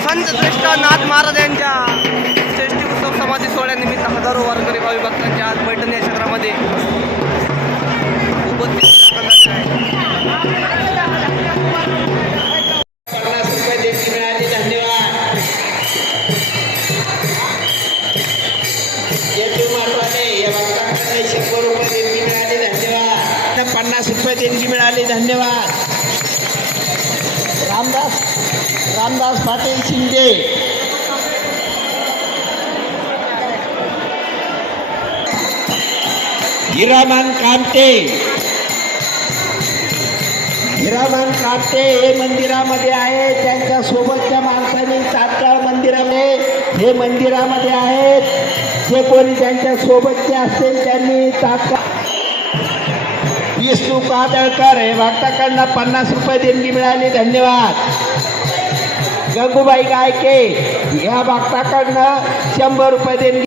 संत श्रेष्ठ नाथ महाराजांच्या वारकरी भक्तांच्या आज पैठण या क्षेत्रामध्ये उपस्थित आहे. पन्नास रुपये धन्यवाद रुपये धन्यवाद पन्नास रुपये देणगी मिळाली धन्यवाद रामदास रामदास पाटील शिंदे हिरामान कामते हिरामान कापटे हे मंदिरामध्ये आहे. त्यांच्या सोबतच्या माणसांनी तात्काळ मंदिरामध्ये हे मंदिरामध्ये आहेत. जे कोणी त्यांच्या सोबतचे असतील त्यांनी तात्काळ विष्णू कादळकर हे भक्ताकडनं पन्नास रुपये देणगी मिळाली. धन्यवाद. गंगूबाई गायके या भक्ताकडनं शंभर रुपये देणगी